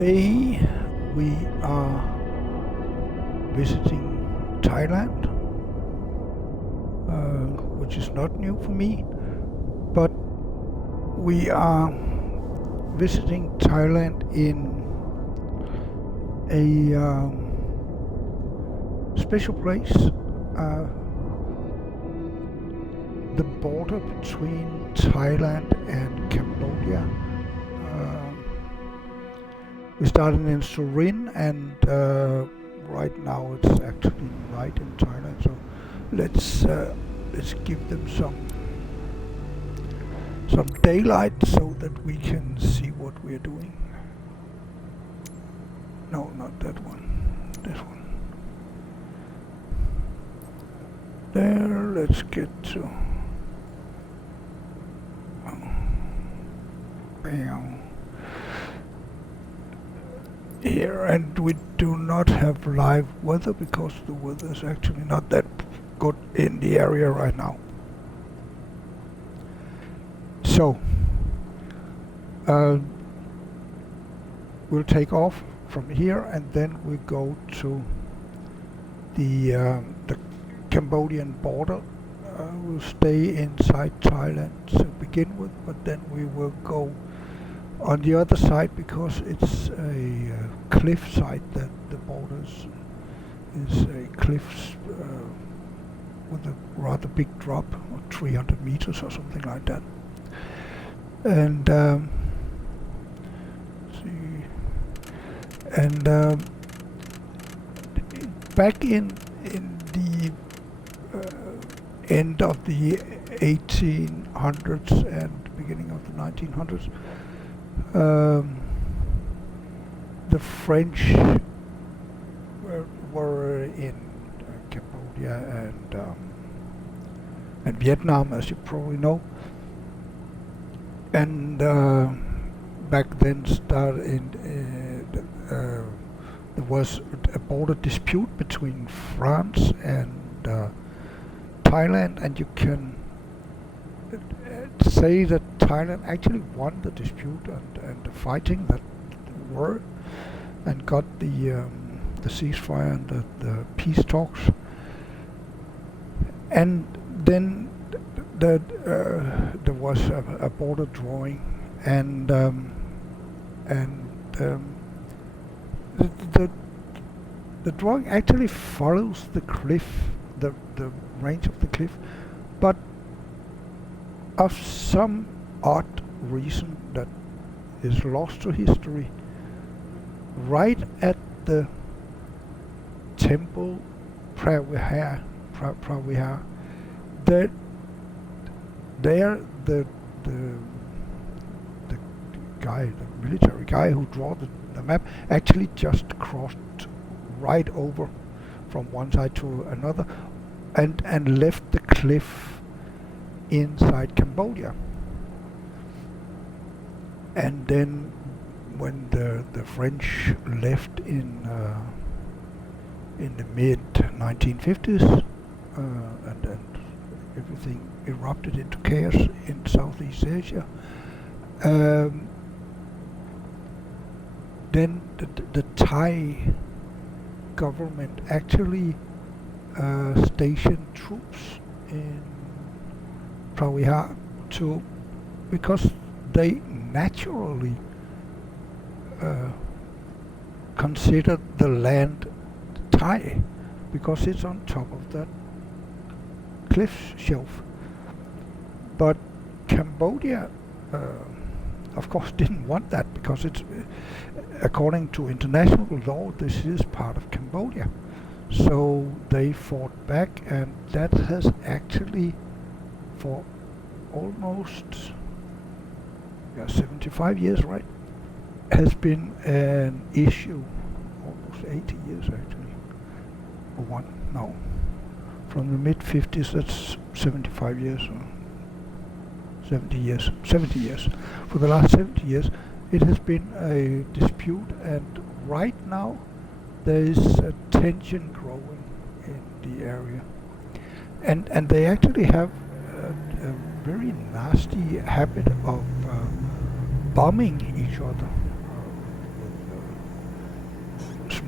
Today we are visiting Thailand, which is not new for me, but we are visiting Thailand in a special place, uh, the border between Thailand and Cambodia. Um We started in Surin, and right now it's actually right in Thailand. So let's give them some daylight so that we can see what we're doing. No, not that one. This one. There. Let's get to. Bam. Here, and we do not have live weather because the weather is actually not that good in the area right now. So we'll take off from here, and then we go to the Cambodian border. We'll stay inside Thailand to begin with, but then we will go on the other side because it's a cliff side that the borders is a cliff with a rather big drop of 300 meters or something like that. And see, and back in the end of the 1800s and beginning of the 1900s, the French were in Cambodia and Vietnam, as you probably know, and back then there was a border dispute between France and Thailand, and you can say that Thailand actually won the dispute and the fighting that were, and got the ceasefire and the peace talks. And then there was a border drawing, and the drawing actually follows the cliff, the range of the cliff, but of some odd reason that is lost to history, right at the temple Preah Vihear, there the guy, the military guy who drew the map, actually just crossed right over from one side to another, and left the cliff inside Cambodia. And then when the French left in the mid 1950s, and everything erupted into chaos in Southeast Asia, then the Thai government actually stationed troops in Preah Vihear because they naturally considered the land Thai because it's on top of that cliff shelf. But Cambodia, of course, didn't want that because it's, according to international law, this is part of Cambodia. So they fought back, and that has actually, for almost 75 years, right, has been an issue. Almost 80 years actually. From the mid 50s, that's 75 years. 70 years. 70 years. For the last 70 years, it has been a dispute, and right now there is a tension growing in the area. And they actually have a very nasty habit of bombing each other with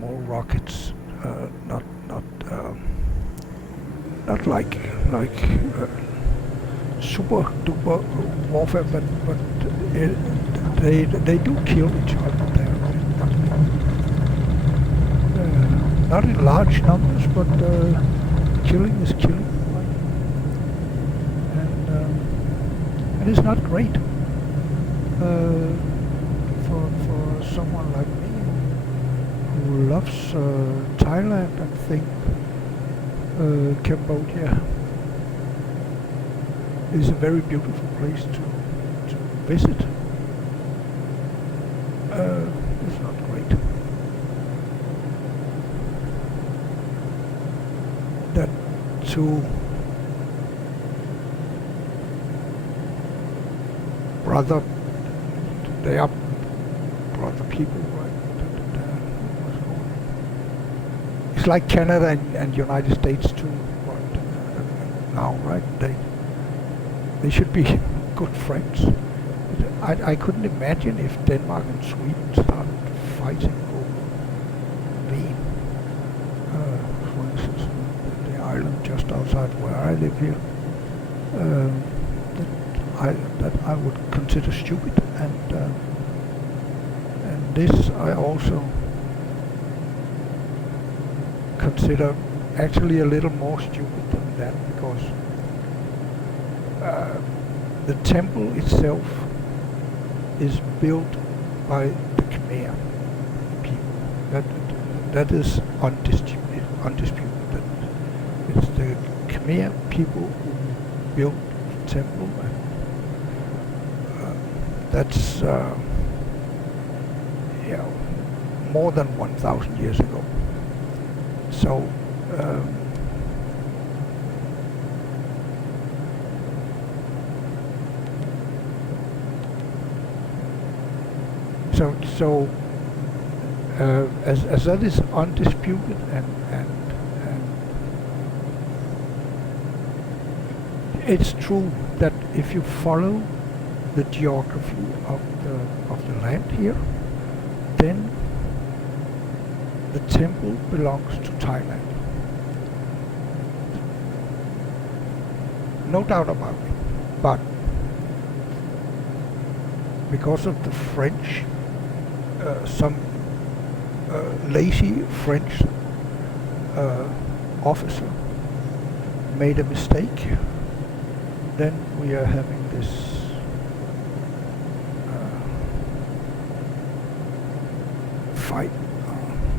small rockets, not like super duper warfare, but it, they do kill each other there. Not in large numbers, but killing is killing, right? And it's not great for someone like me who loves Thailand and think Cambodia is a very beautiful place to visit. It's not great. That two brother, they are brother people, right? It's like Canada and United States too, right? Now, right? They should be good friends. I couldn't imagine if Denmark and Sweden started fighting over Wien, for instance, the island just outside where I live here. That I would consider stupid, and this I also consider actually a little more stupid than that, because the temple itself is built by the Khmer people. That is undisputed. That it's the Khmer people who built the temple, and that's more than 1,000 years ago. So as that is undisputed, and it's true that if you follow the geography of the land here, then the temple belongs to Thailand. No doubt about it. But because of the French, some lazy French officer made a mistake, then we are having this fight.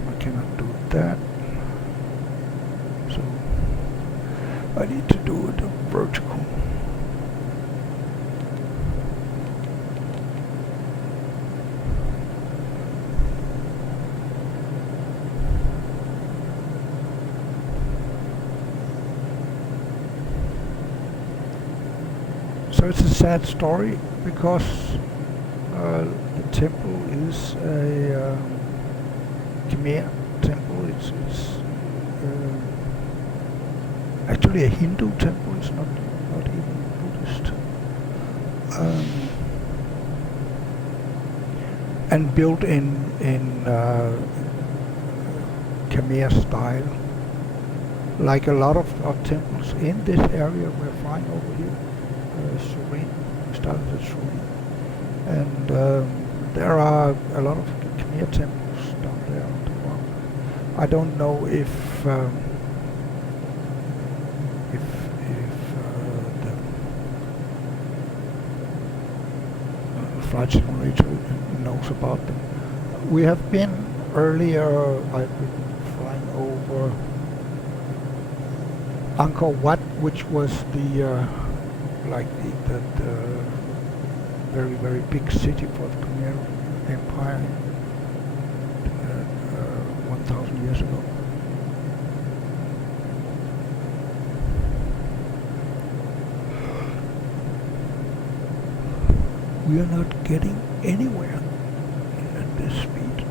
I cannot do that, so I need to do it vertical. So it's a sad story, because the temple is a Khmer temple. It's actually a Hindu temple. It's not even Buddhist, and built in Khmer style, like a lot of temples in this area. We're flying over here. Surin, we started at Surin, and there are a lot of Khmer temples down there on the ground. I don't know if the flight simulator knows about them. We have been earlier. I've been flying over Angkor Wat, which was the the very, very big city for the Khmer Empire 1,000 years ago. We are not getting anywhere at this speed.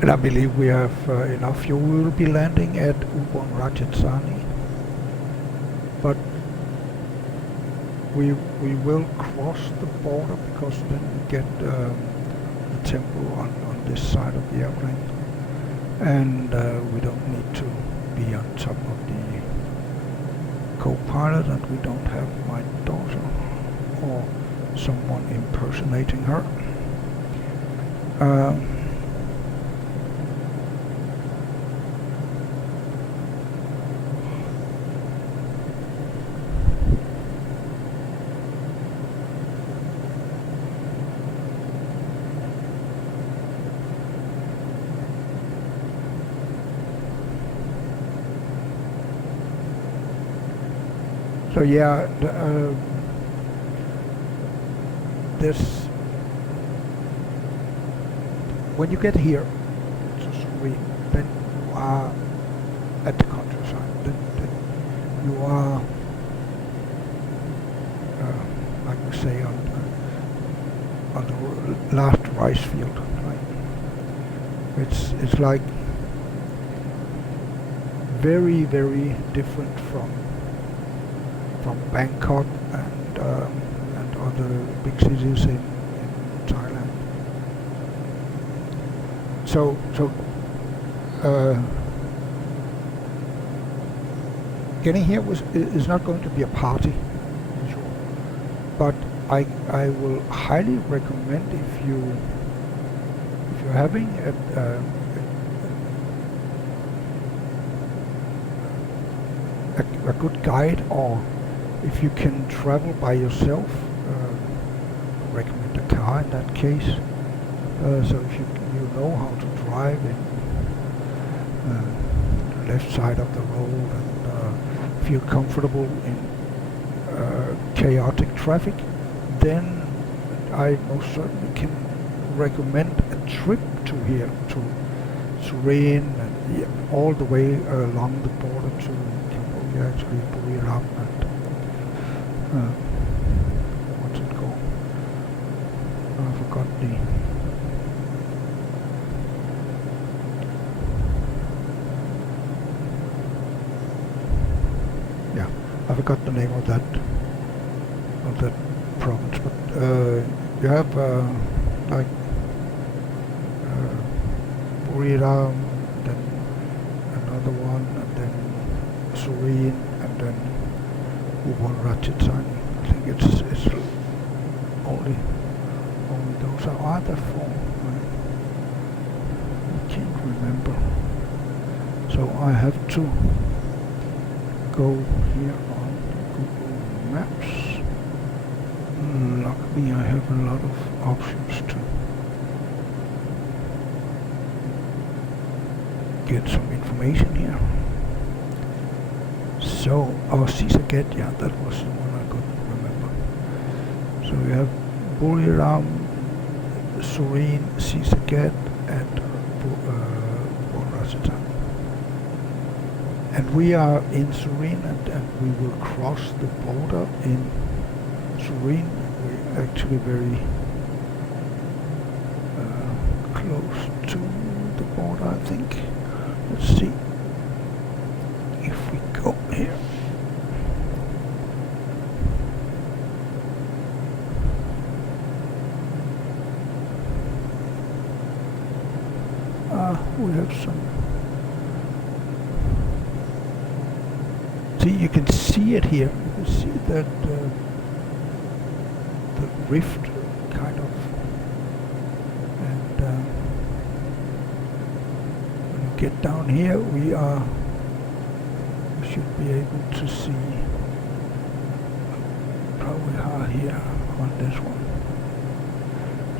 And I believe we have enough fuel. We will be landing at Ubon Ratchathani, but we will cross the border because then we get the temple on this side of the airplane, and we don't need to be on top of the co-pilot, and we don't have my daughter or someone impersonating her. So yeah, this when you get here to Sweden, then you are at the countryside. Then you are, like we say, on the last rice field. Right? It's like very different from Bangkok and other big cities in Thailand. So getting here is not going to be a party, sure. But I will highly recommend if you're having a good guide, or if you can travel by yourself, recommend a car in that case. So if you know how to drive in the left side of the road and feel comfortable in chaotic traffic, then I most certainly can recommend a trip to here, to Surin, and all the way along the border to Cambodia, actually Preah Vihear and what's it called? I forgot the. Yeah, I forgot the name of that province. But you have like Preah Vihear, then another one, and then Surin, and then Ubon Ratchathani. I think it's only those are there four. I can't remember. So I have to go here on Google Maps. Luckily I have a lot of options to get some information here. So, Caesarget, yeah, that was the one I couldn't remember. So we have Preah Vihear, Surin, Caesarget, and Prasat. And we are in Surin, and we will cross the border in Surin. We're actually very close to the border, I think. Let's see if we go here. We have some. See, you can see it here. You can see that the rift, kind of, and when you get down here, we should be able to see Preah Vihear here on this one.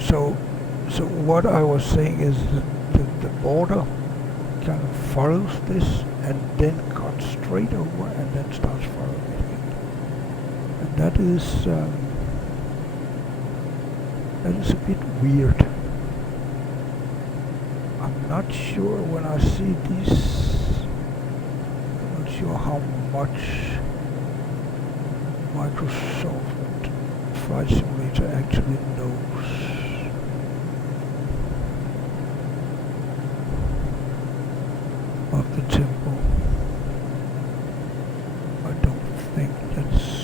So what I was saying is that the border kind of follows this and then cuts straight over and then starts following it again. And that is a bit weird. I'm not sure when I see this, I'm not sure how much Microsoft Flight Simulator actually knows. of the temple. I don't think that's...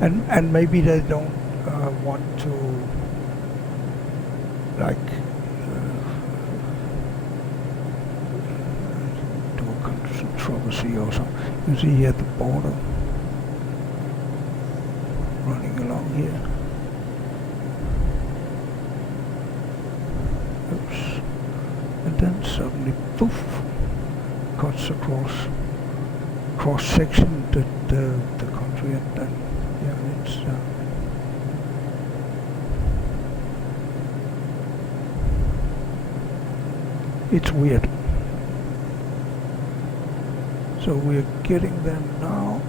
And maybe they don't want to, like, do a controversy or something. You see here the border running along here. Oops. And then suddenly, poof, cuts across cross-section the country, and then yeah, it's weird. So we're getting them now.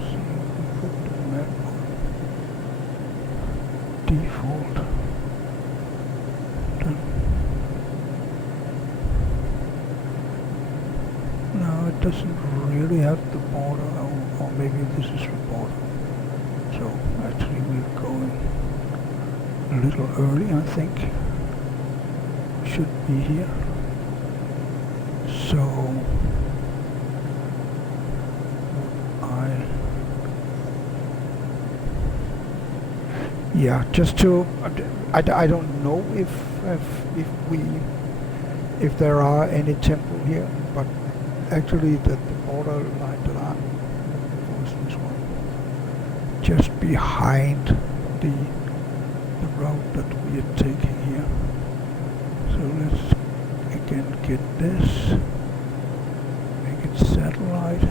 See if we put the map on default. Done. No, it doesn't really have the border, or maybe this is the border. So actually we're going a little early, I think. Should be here. So yeah, just to I don't know if there are any temple here, but actually the border line that I'm looking for is this one, just behind the road that we are taking here. So let's again get this, make it satellite,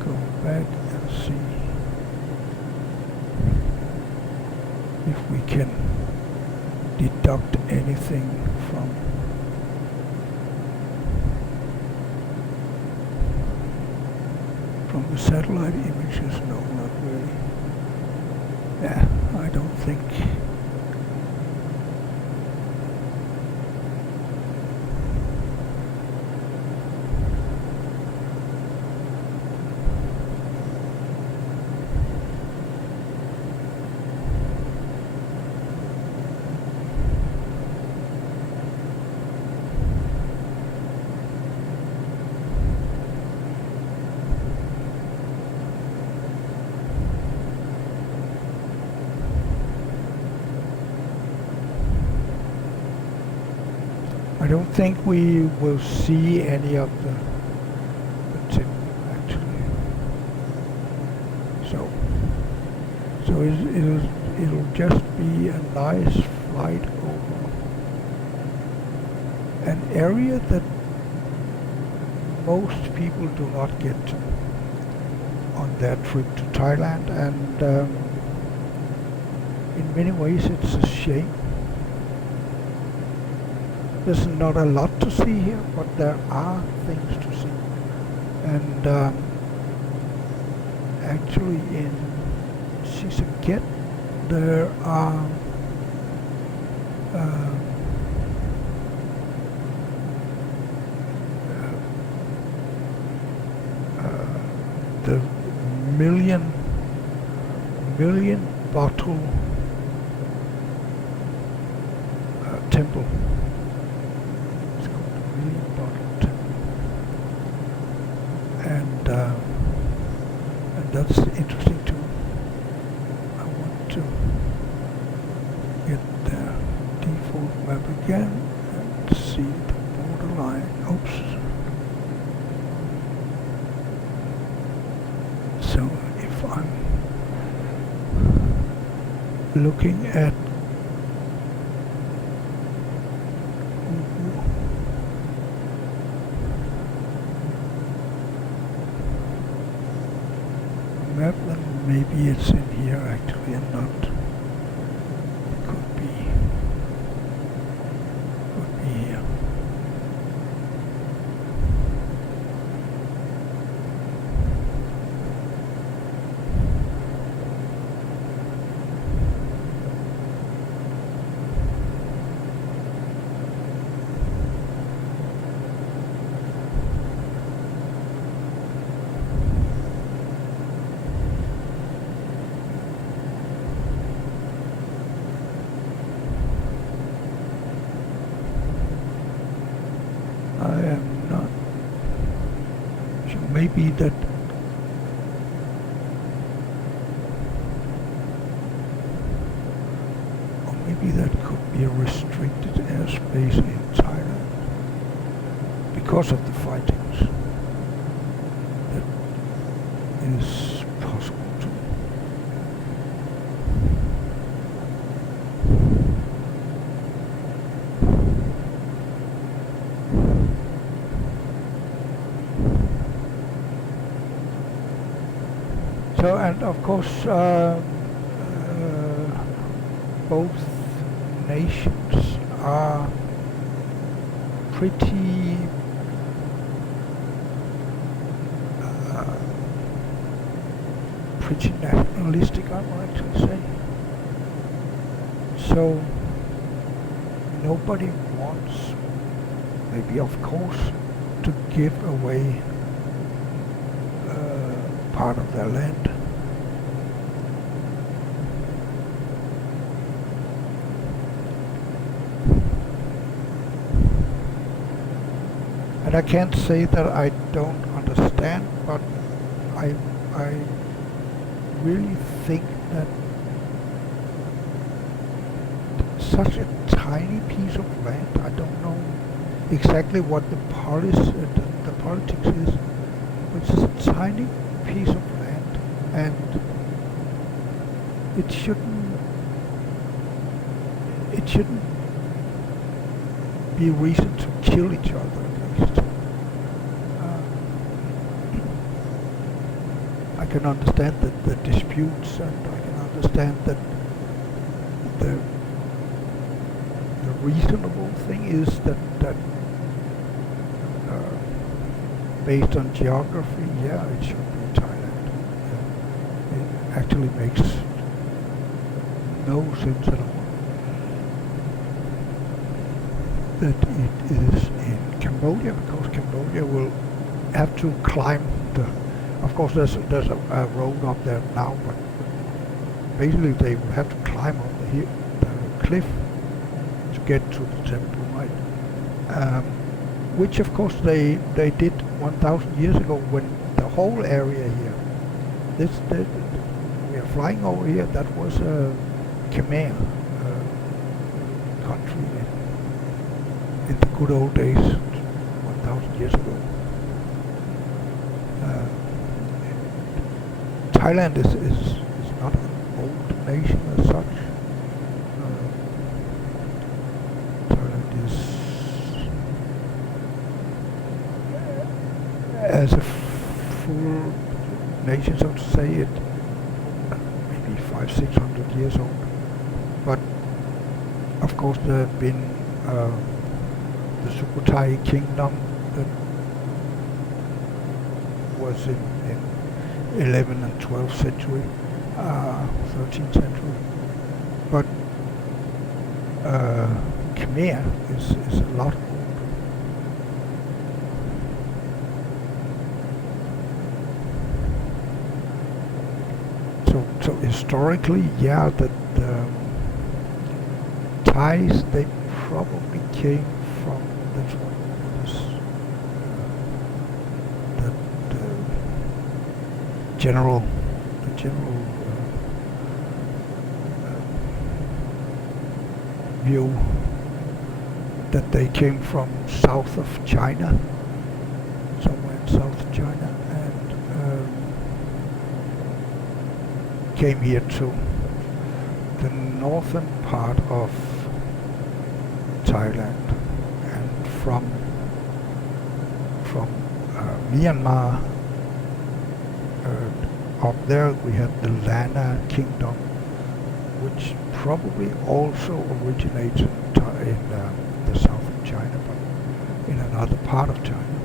go back and see if we can deduct anything from the satellite images. No, not really. Yeah, I don't think. I don't think we will see any of the temple actually. So it'll just be a nice flight over an area that most people do not get to on their trip to Thailand, and in many ways it's a shame. There's not a lot to see here, but there are things to see. And actually in Sisaket there are the million bottle temple. And that's interesting too. I want to get the default map again and see the borderline. Oops. So if I'm looking at map, then maybe it's in here actually and not. It could be here. maybe that could be a restricted airspace in Thailand because of the fightings. That is possible too. So, and of course, both nations are pretty nationalistic, I would actually say. So nobody wants, maybe of course, to give away part of their land. And I can't say that I don't understand, but I really think that such a tiny piece of land, I don't know exactly what the politics is, but it's a tiny piece of land, and it shouldn't be a reason to kill each other. I can understand the disputes, and I can understand that the reasonable thing is that based on geography, yeah, it should be Thailand. It actually makes no sense at all that it is in Cambodia, because Cambodia will have to climb the. Of course, there's a road up there now, but basically they will have to climb up the cliff to get to the temple, right? Which, of course, they did 1,000 years ago when the whole area here. We are flying over here. That was a Khmer country in the good old days, 1,000 years ago. Thailand is not an old nation as such. Thailand is, as a full nation, so to say, it maybe 500-600 years old. But of course, there have been the Sukhothai kingdom that was in 11th and 12th century, 13th century. But Khmer is a lot older. So historically, yeah, the Thais, they probably came from the general view that they came from south of China, somewhere in south of China, and came here to the northern part of Thailand, and from Myanmar. Up there we had the Lana kingdom, which probably also originates in the south of China, but in another part of China.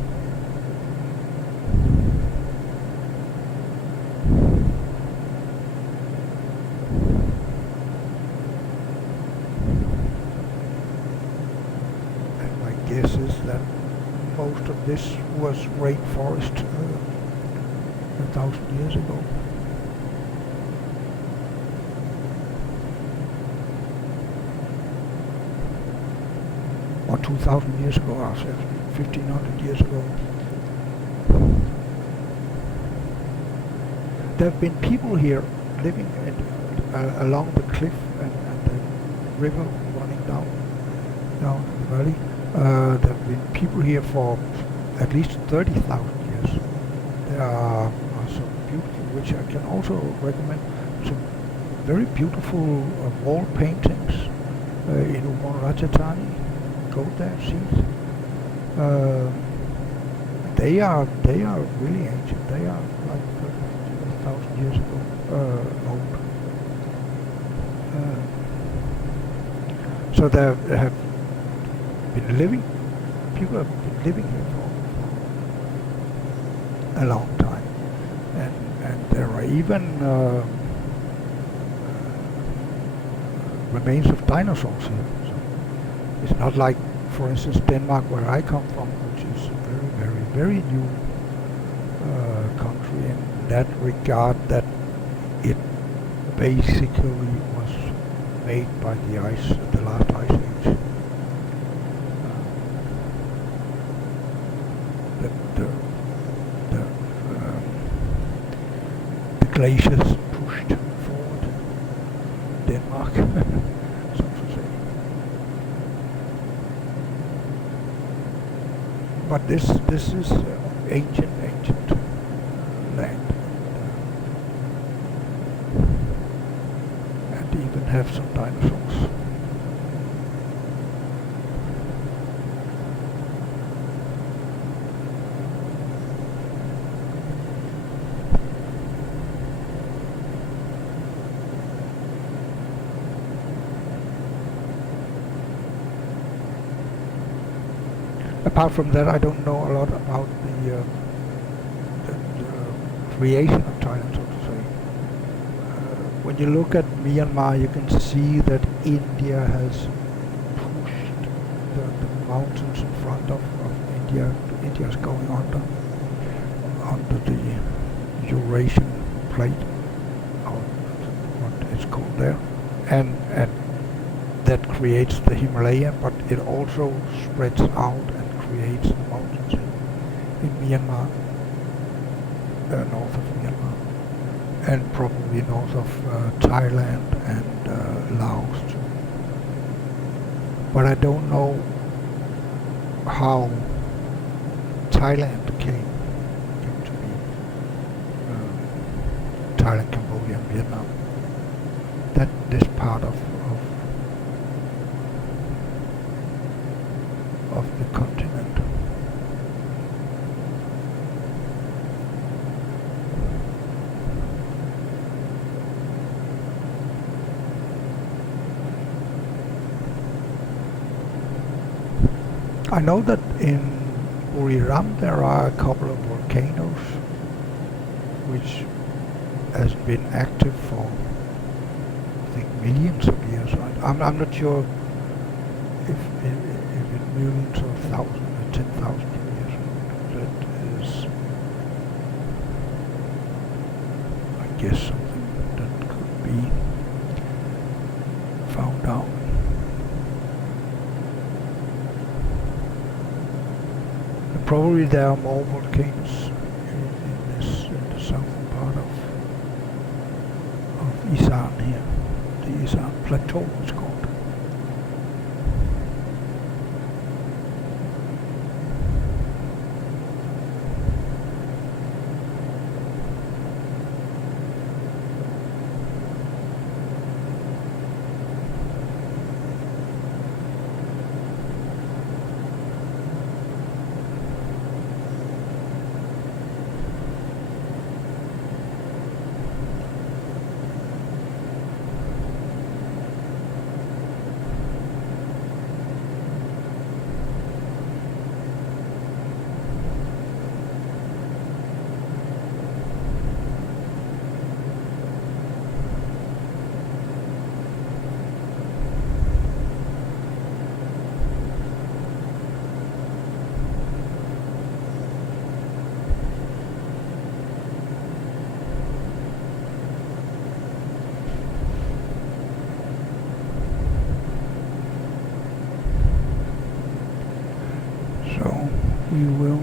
And my guess is that most of this was rainforest 1,000 years ago. Or 2,000 years ago, or 1,500 years ago. there have been people here living along the cliff and the river running down the valley. There have been people here for at least 30,000 years. There are some beautiful, which I can also recommend, some very beautiful wall paintings in Ubon Ratchathani. Go there, see it. They are really ancient. They are like 30,000 years ago old. So there have been living. People have been living here for a long time, and there are even remains of dinosaurs here. So it's not like, for instance, Denmark, where I come from, which is a very, very, very new country in that regard, that it basically was made by the last ice age. The glaciers pushed forward Denmark, so to say. But this is ancient land, and even have some dinosaurs. Apart from that, I don't know a lot about the creation of Thailand, so to say. When you look at Myanmar, you can see that India has pushed the mountains in front of India. India is going under the Eurasian plate, or what it's called there, and that creates the Himalaya, but it also spreads out and creates the mountains in Myanmar, north of Myanmar, and probably north of Thailand and Laos too. But I don't know how Thailand came to be. Thailand, Cambodia, and Vietnam. That this part of the continent. I know that in Buriram there are a couple of volcanoes which has been active for, I think, millions of years. I'm not sure if in millions or thousands or 10,000 years. That is, I guess, something that could be found out. And probably there are more volcanoes in the southern part of Isan here. The Isan Plateau is called. We will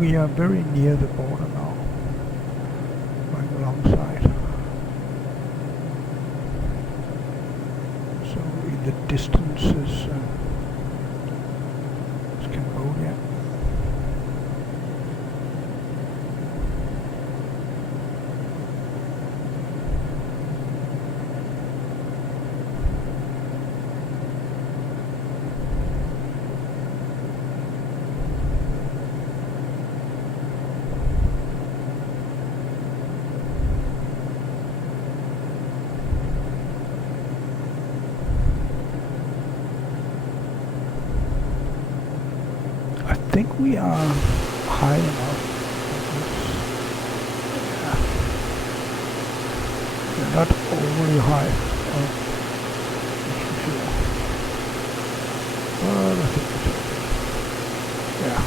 we are very near the border now. wrong side. So in the distance is Cambodia. I think we are high enough. Yeah. We're not overly high, that's for sure. But I think it's okay. Yeah.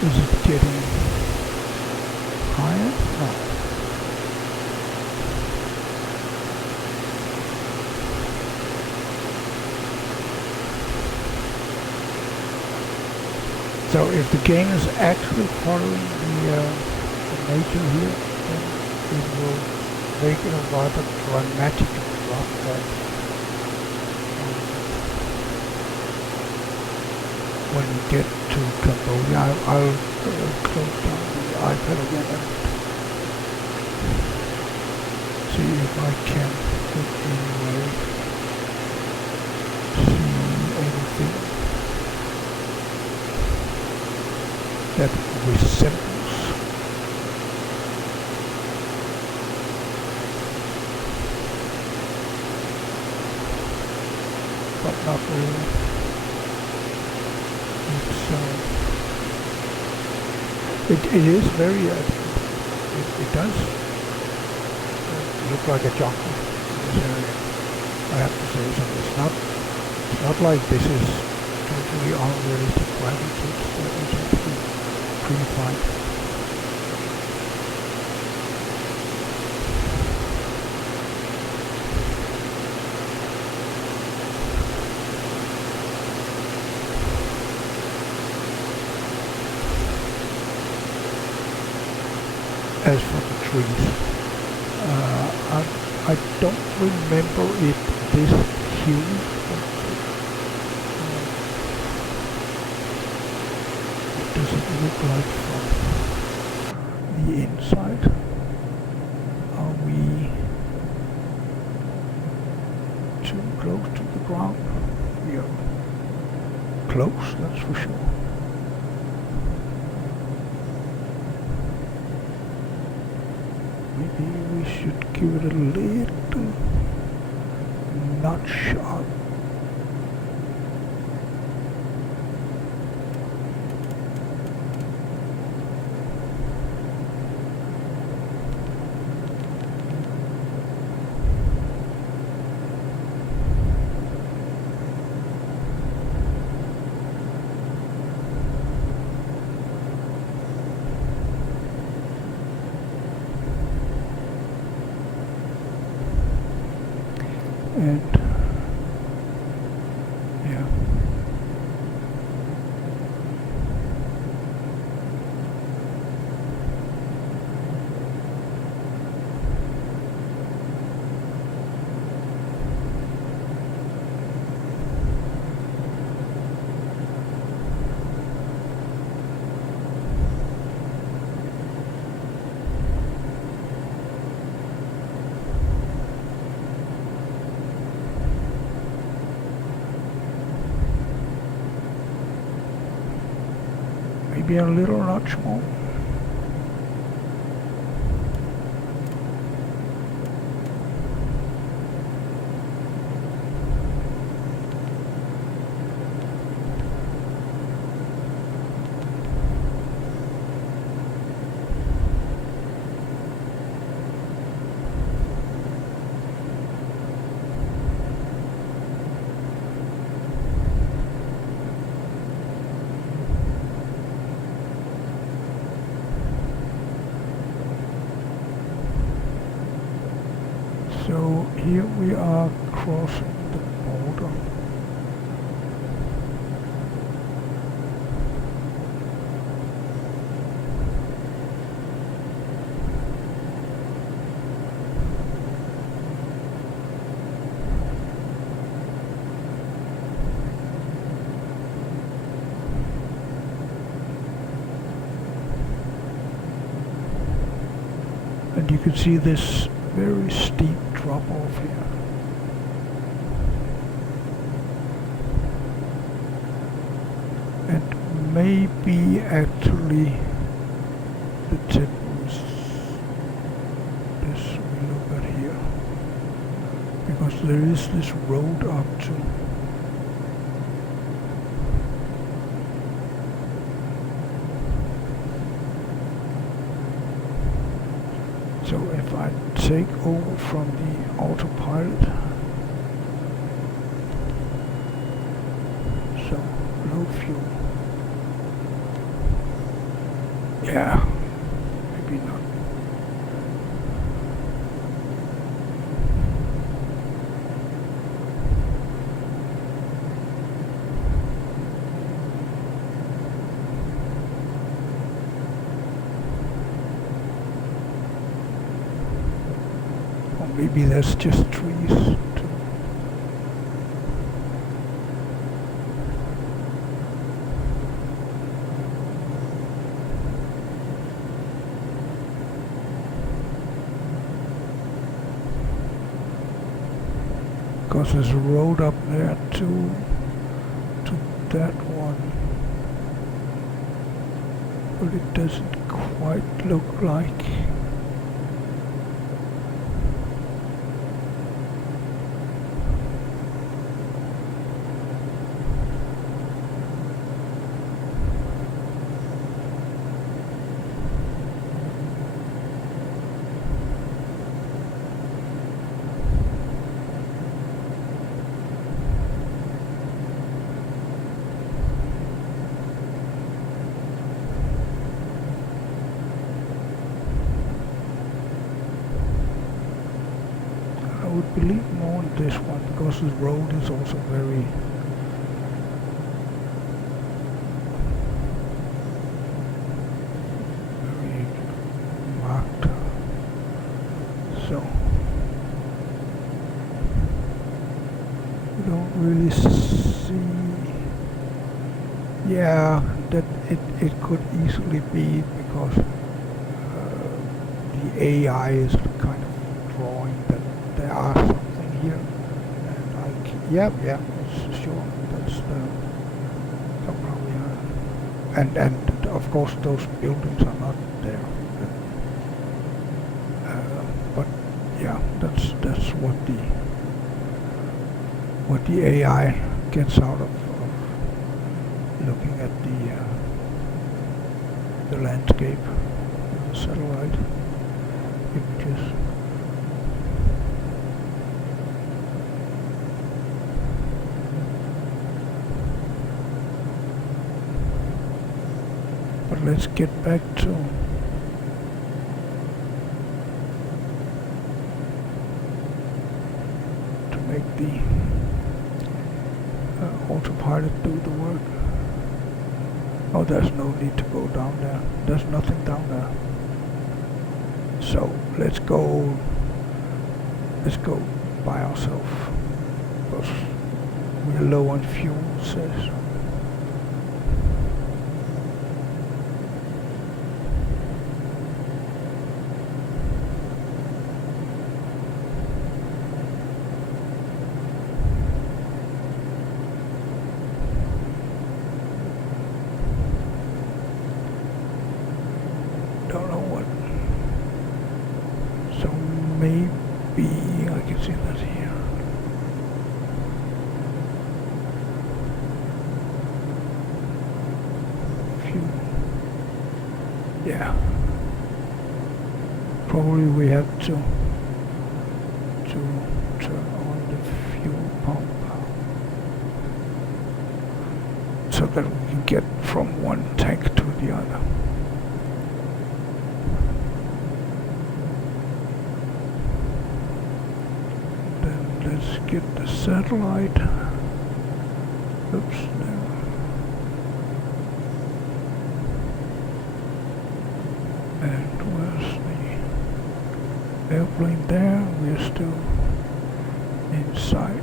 Is it getting higher? No. So if the game is actually following the nature here, then it will make a rather dramatic drop off. When we get to Cambodia, I'll close down the iPad again and see if I can in any way see anything that resembles but not really. It is very, it does look like a jungle in this area, I have to say. So it's not like this is totally unrealistic gravity. It's actually pretty fine. As for the trees, I don't remember it this huge, but what does it look like from the inside? Are we too close to the ground? We are close, that's for sure. Maybe we should give it a little notch up. And yeah. Maybe a little notch more. So here we are crossing the border. And you can see this very steep drop off here. And maybe actually the tip was this we look at here. Because there is this road up to. So if I take over from the autopilot, so load fuel, yeah, maybe not. Maybe that's just trees too. Because there's a road up there to that one. But it doesn't quite look like. I would believe more in this one because the road is also very marked. So we don't really see. Yeah, that it could easily be because the AI is kind of drawing that there are something here, and like yeah, it's sure that's the problem. And of course those buildings are not there. But yeah, that's what the AI gets out of looking at the landscape, the satellite images. But let's get back to make the autopilot do the work. Oh, there's no need to go down there. There's nothing down there. So let's go by ourselves. Because we're low on fuel, says. Maybe I can see that here. Yeah. Probably we have to turn on the fuel pump so that we can get from one tank to the other. Let's get the satellite. Oops, no. And where's the airplane there? We're still inside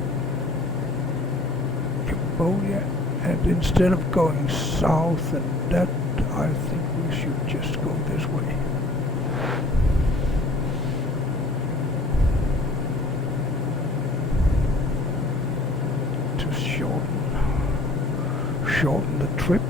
Cambodia. And instead of going south and that, I think we should just go this way. Shorten the trip.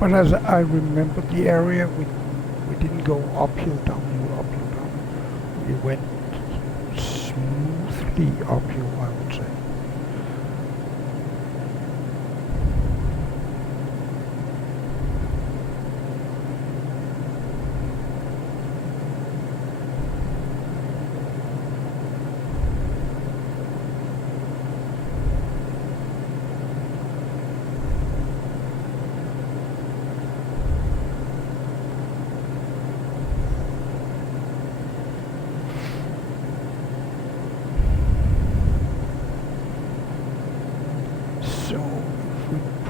But as I remember the area, we didn't go uphill, downhill, uphill, downhill. We went smoothly uphill, I would say.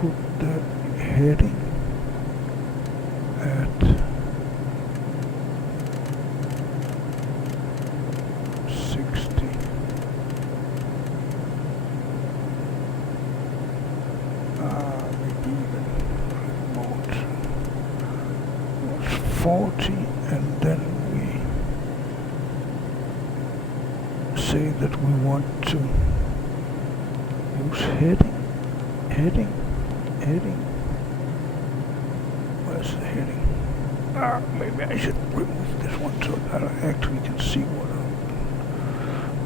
Put the heading at 60. Maybe even remote. It's 40, and then we say that we want to use heading. Where's the heading? Maybe I should remove this one so that I actually can see what I'm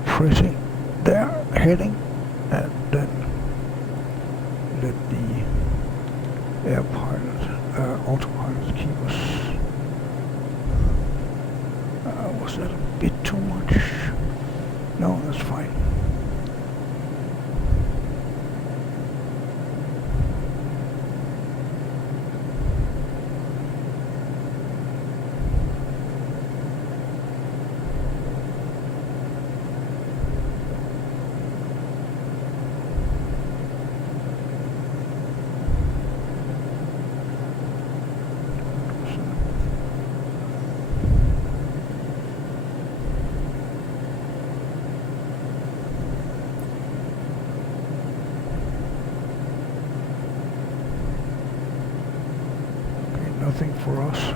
pressing there. Heading, and then let the air pilot, autopilot keep us. Was that a bit too much? No, that's fine. nothing for us.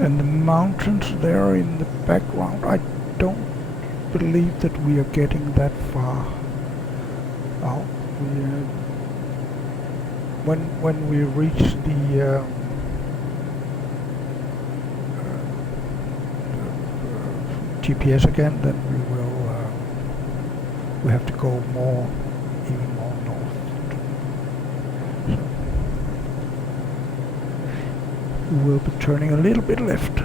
And the mountains there in the background, I don't believe that we are getting that far out. When we reach the GPS again, then we have to go even more north. So we will be turning a little bit left,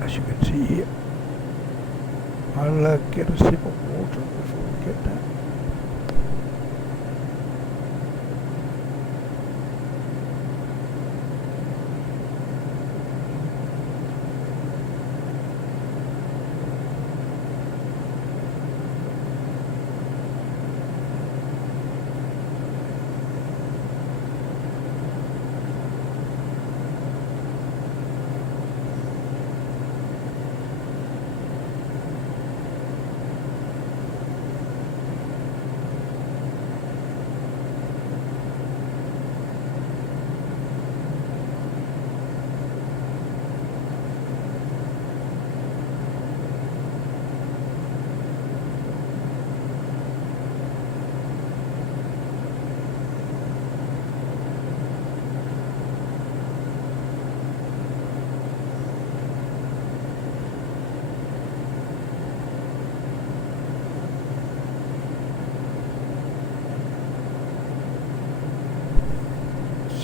as you can see here. I'll get a sip of water before we get there.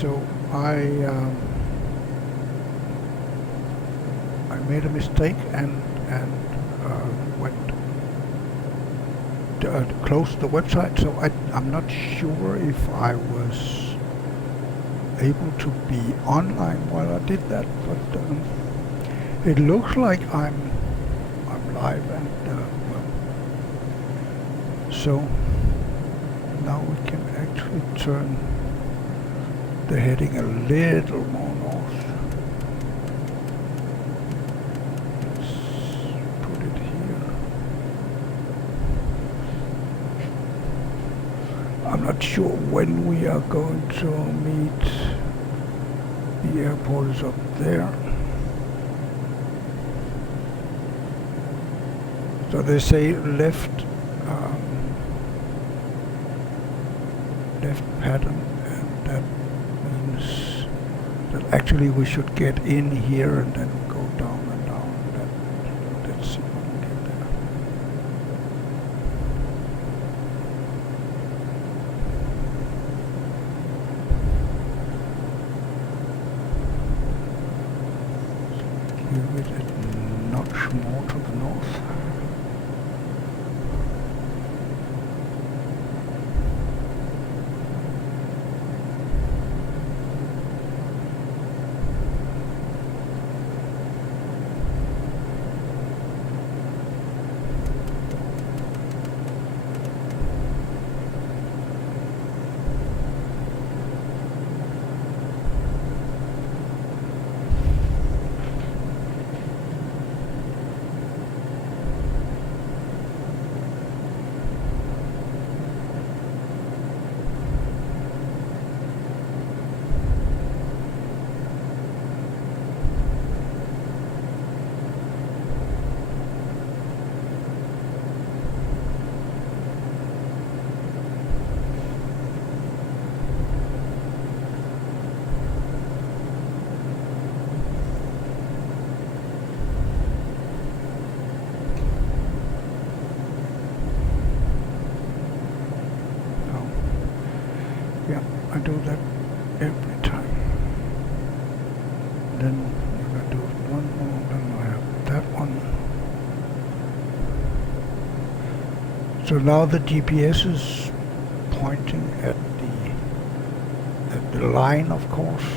So I made a mistake and went to close the website. So I'm not sure if I was able to be online while I did that, but it looks like I'm live, and well, so now we can actually turn the heading a little more north. I'm not sure when we are going to meet. The airport is up there. So they say left pattern, and that means that actually we should get in here and then go down and down. Let's see when we get there. Give it a notch more to the north. I do that every time. Then you can do one more, then I have that one. So now the GPS is pointing at the line, of course.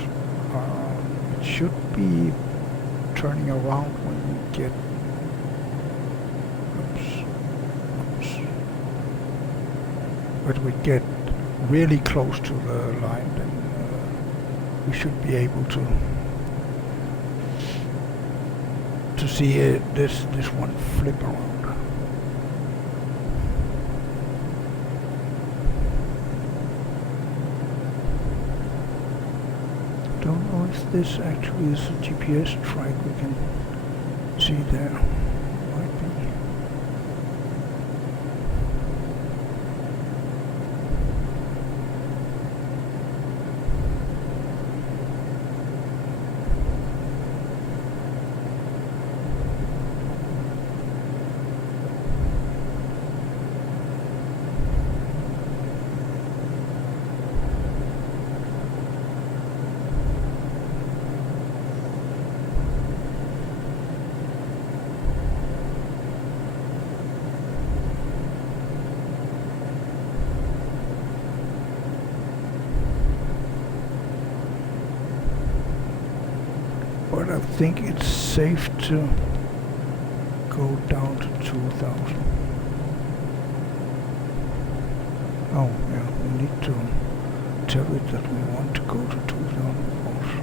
It should be turning around when we get when we get really close to the line, then we should be able to see this one flip around. Don't know if this actually is a GPS track we can see there. Might be. But I think it's safe to go down to 2000. Oh yeah, we need to tell it that we want to go to 2000, of course.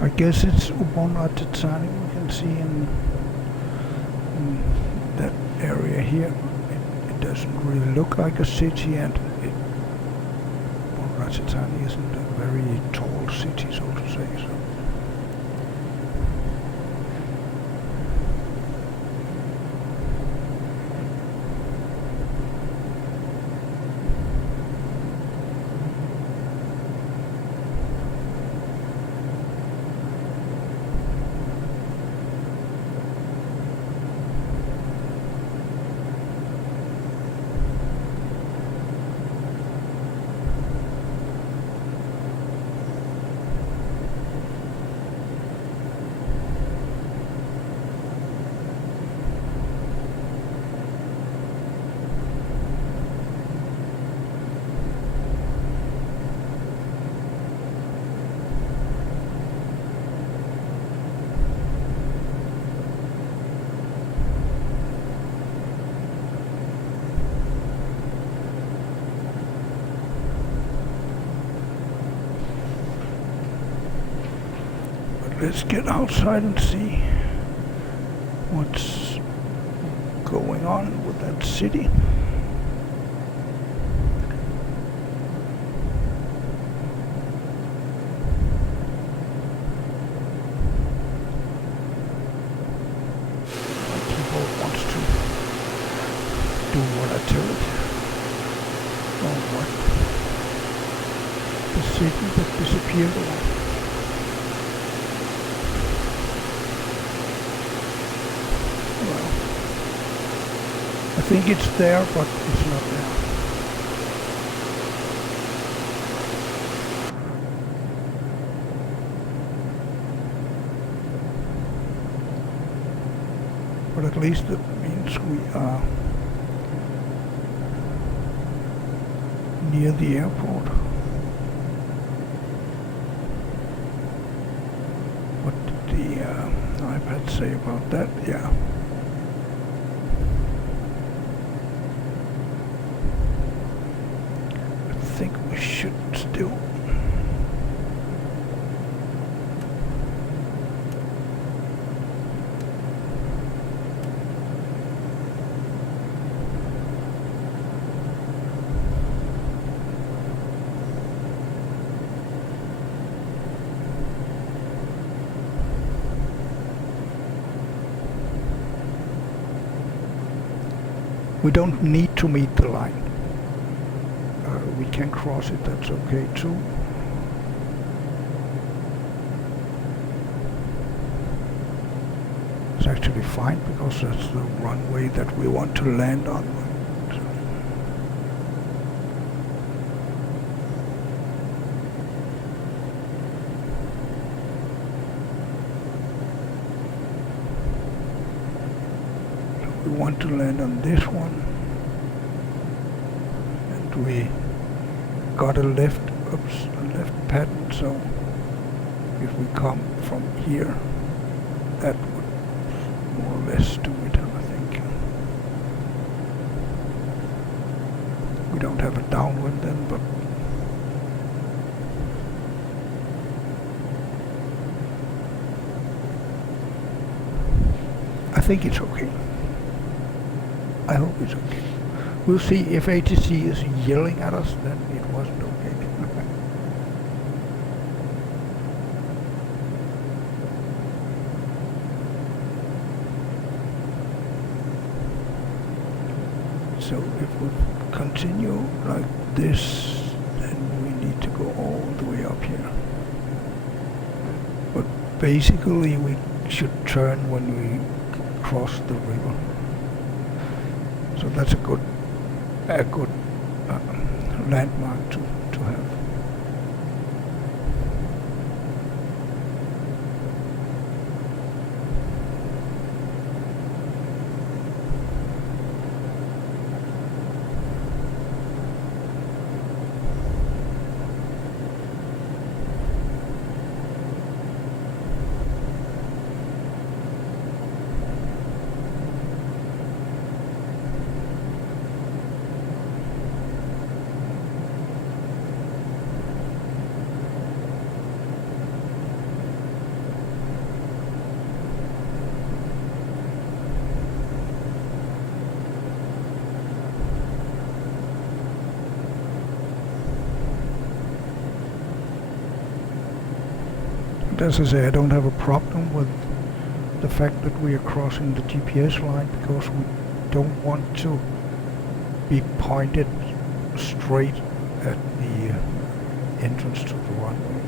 I guess it's Ubon Atitsani we can see in that area here. It doesn't really look like a city, and well, Rajasthan isn't a very tall city, so to say. So. Let's get outside and see what's going on with that city. People wants to do what I tell it. Or what? The city that disappeared or I think it's there, but it's not there. But at least it means we are near the airport. What did the iPad say about that? Yeah. I think we should still we don't need to meet the line. We can cross it, that's okay too. It's actually fine because that's the runway that we want to land on. We want to land on this one, and we got a left pattern, so if we come from here, that would more or less do it, I think. We don't have a downwind then, but I think it's okay. I hope it's okay. We'll see. If ATC is yelling at us, then it wasn't okay. So if we continue like this, then we need to go all the way up here. But basically we should turn when we cross the river. So that's a good landmark to have. as I say, I don't have a problem with the fact that we are crossing the GPS line because we don't want to be pointed straight at the entrance to the runway,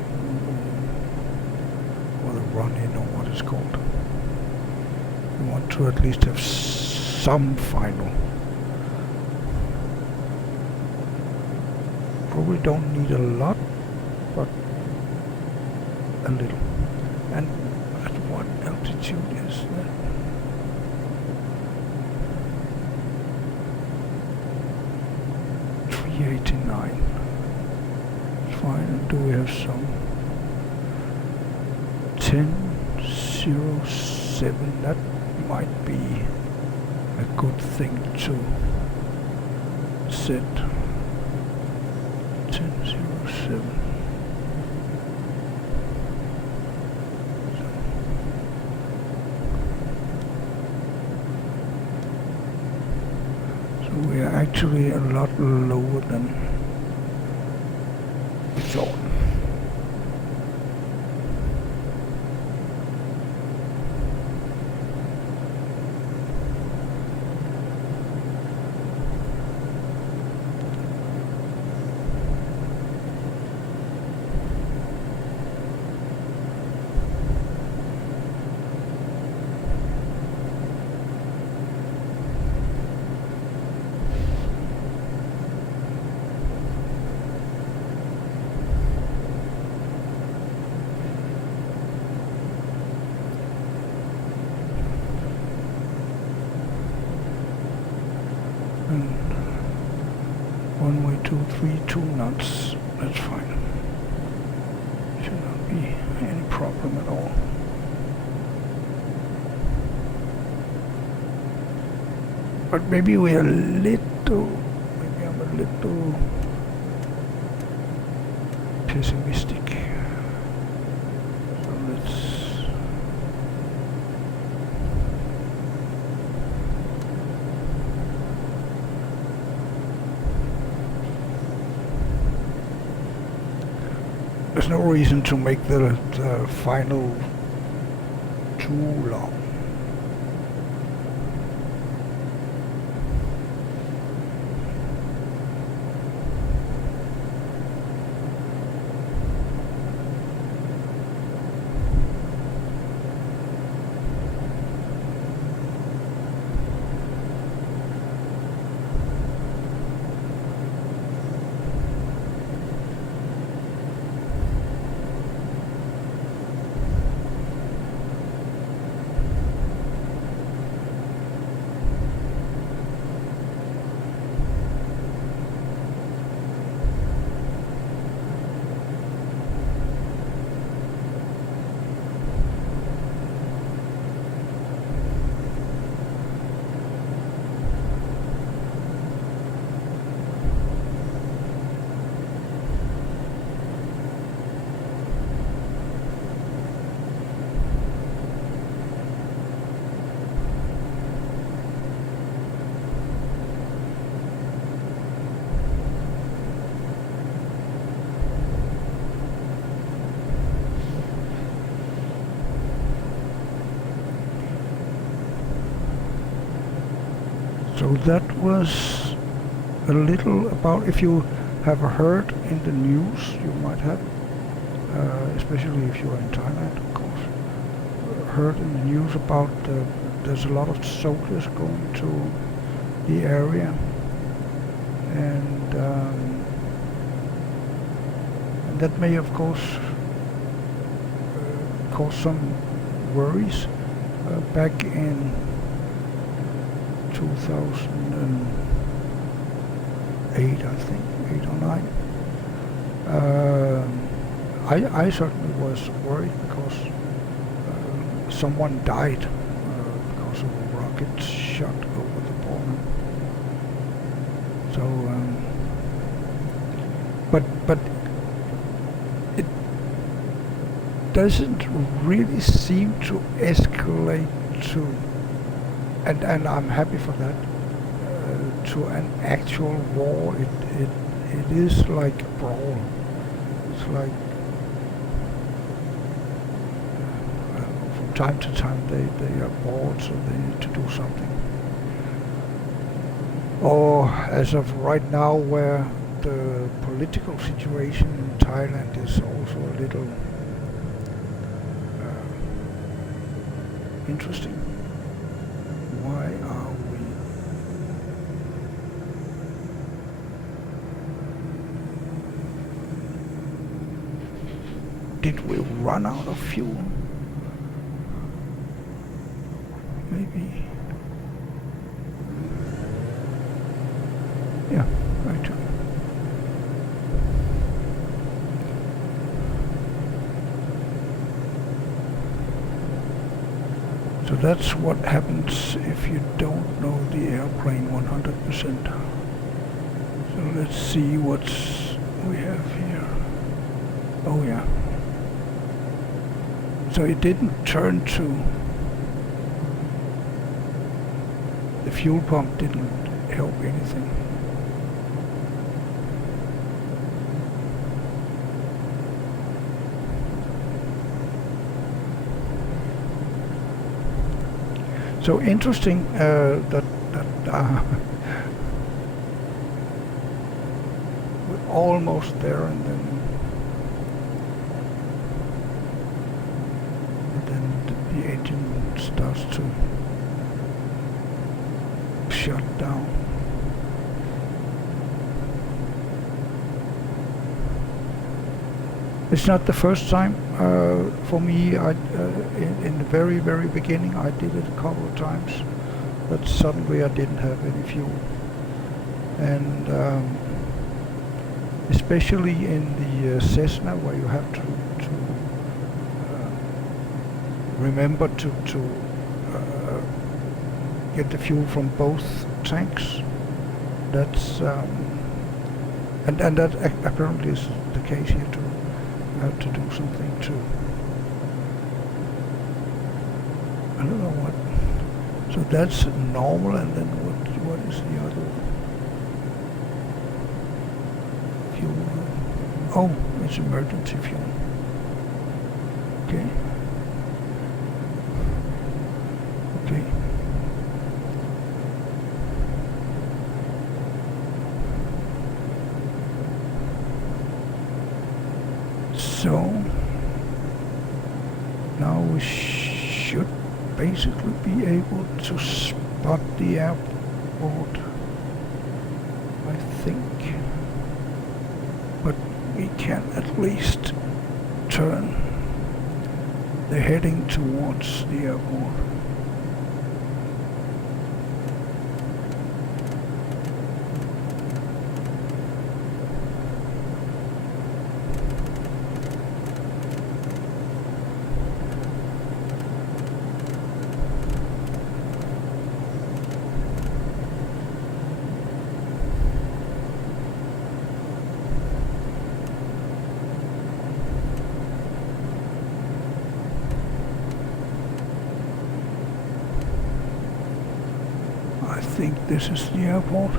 or the run-in, or what it's called. We want to at least have some final. Probably don't need a lot, but a little. And at what altitude is that? $389. Fine. And do we have some? 10:07. That might be a good thing to set. 10:07. So we are actually a lot lower than we thought. And 2 knots, that's fine. Should not be any problem at all. But maybe we are maybe I'm a little pessimistic. So let's there's no reason to make the final too long. So that was a little about, if you have heard in the news, you might have, especially if you are in Thailand, of course, heard in the news about there's a lot of soldiers going to the area, and that may of course cause some worries. Back in 2008, I think, 8 or 9. I certainly was worried because someone died because of a rocket shot over the border. So, but it doesn't really seem to escalate to, and I'm happy for that, to an actual war. It is like a brawl. It's like time to time they are bored, so they need to do something. Or as of right now, where the political situation in Thailand is also a little interesting. Why are we did we run out of fuel? Maybe. Yeah, right. So that's what happens if you don't know the airplane 100%. So let's see what we have here. Oh yeah. So it didn't turn to, the fuel pump didn't help anything. So interesting that we're almost there, and then the engine starts to shut down. It's not the first time for me. In the very beginning, I did it a couple of times, but suddenly I didn't have any fuel, and especially in the Cessna, where you have to remember to get the fuel from both tanks. That's and that apparently is the case here too. You have to do something to, I don't know what. So that's normal, and then what is the other fuel? Oh, it's emergency fuel. Okay. Okay. So now we should basically be able to spot the airport, I think, but we can at least turn the heading towards the airport. I think this is the airport.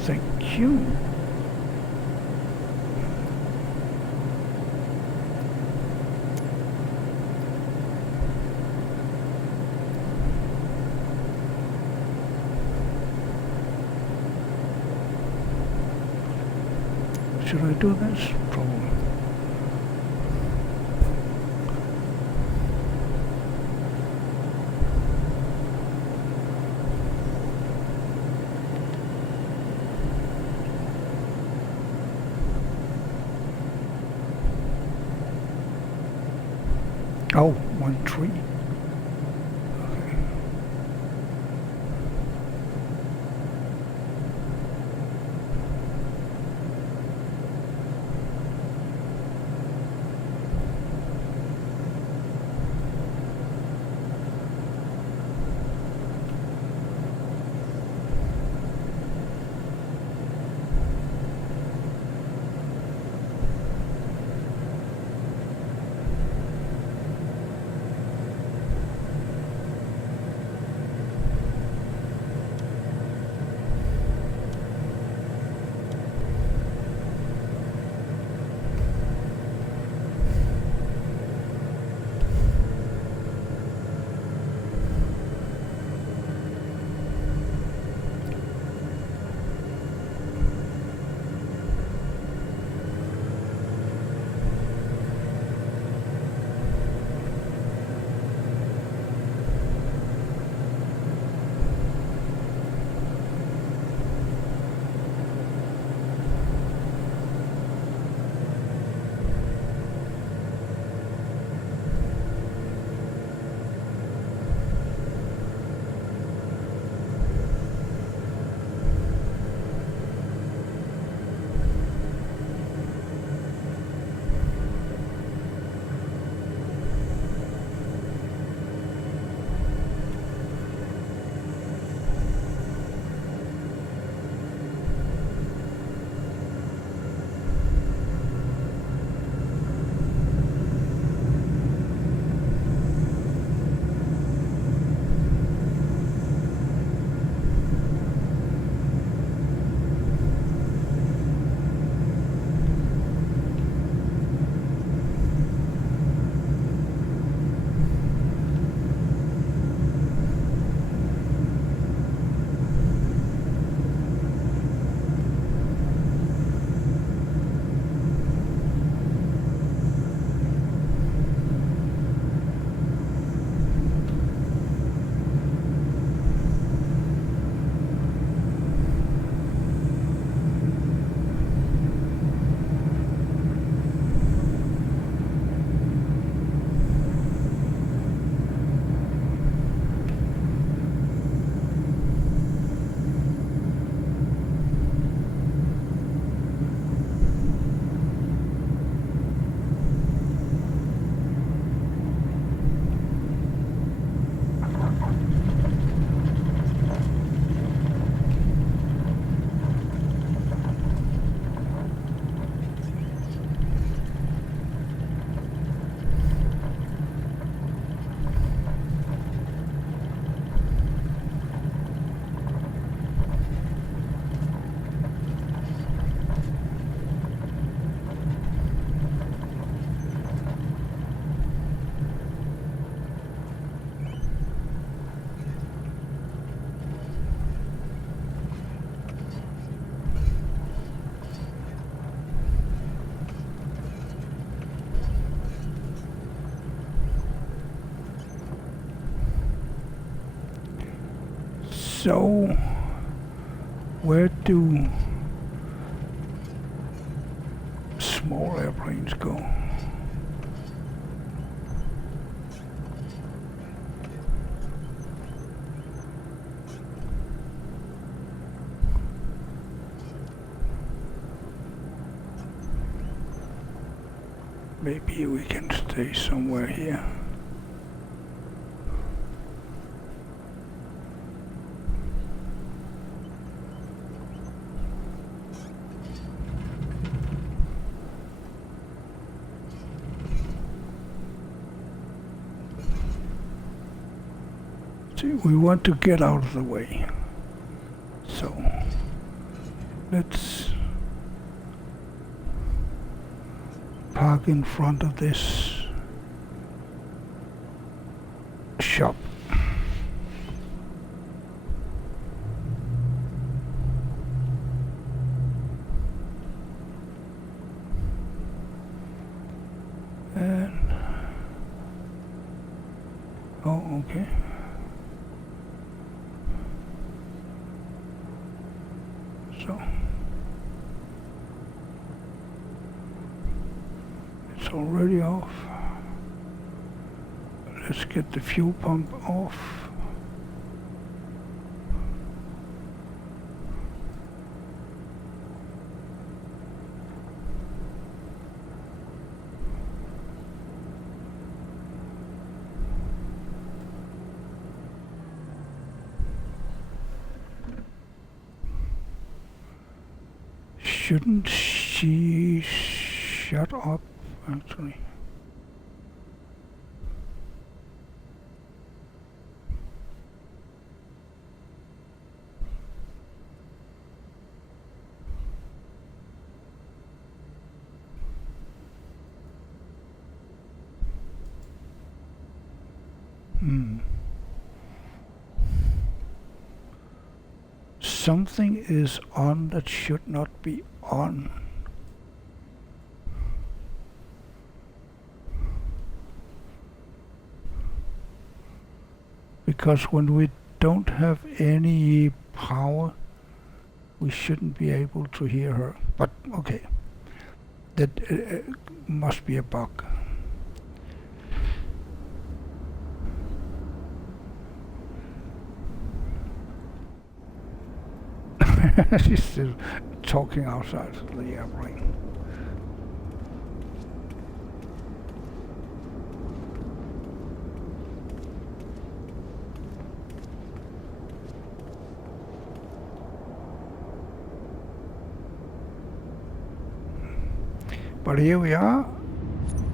Thank you. Should I do this? Probably. Oh, 1-3. Okay. So, where do small airplanes go? Maybe we can stay somewhere here. See, we want to get out of the way. So, let's park in front of this shop. And oh, okay. So it's already off. Let's get the fuel pump off. Shouldn't she shut up, actually? Something is on that should not be on. Because when we don't have any power, we shouldn't be able to hear her. But okay, that must be a bug. She's still talking outside the airplane. But here we are,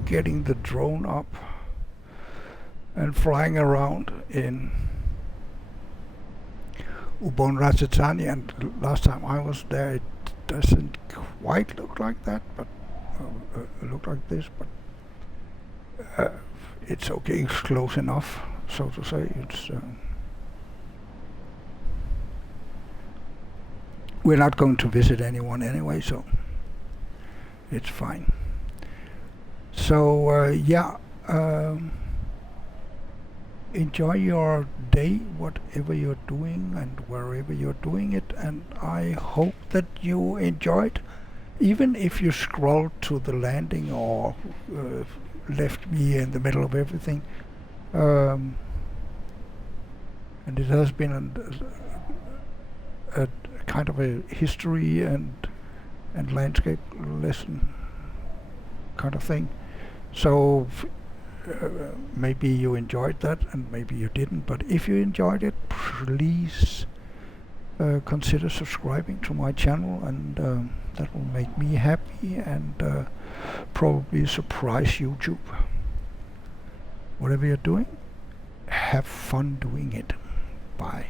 getting the drone up and flying around in Ubon Ratchathani, and last time I was there it doesn't quite look like that, but look like this, but it's okay, it's close enough, so to say. It's we're not going to visit anyone anyway, so it's fine. So yeah, enjoy your day, whatever you're doing and wherever you're doing it, and I hope that you enjoyed, even if you scrolled to the landing or left me in the middle of everything. And it has been a kind of a history and landscape lesson kind of thing. So maybe you enjoyed that and maybe you didn't, but if you enjoyed it, please consider subscribing to my channel, and that will make me happy and probably surprise YouTube. Whatever you're doing, have fun doing it. Bye.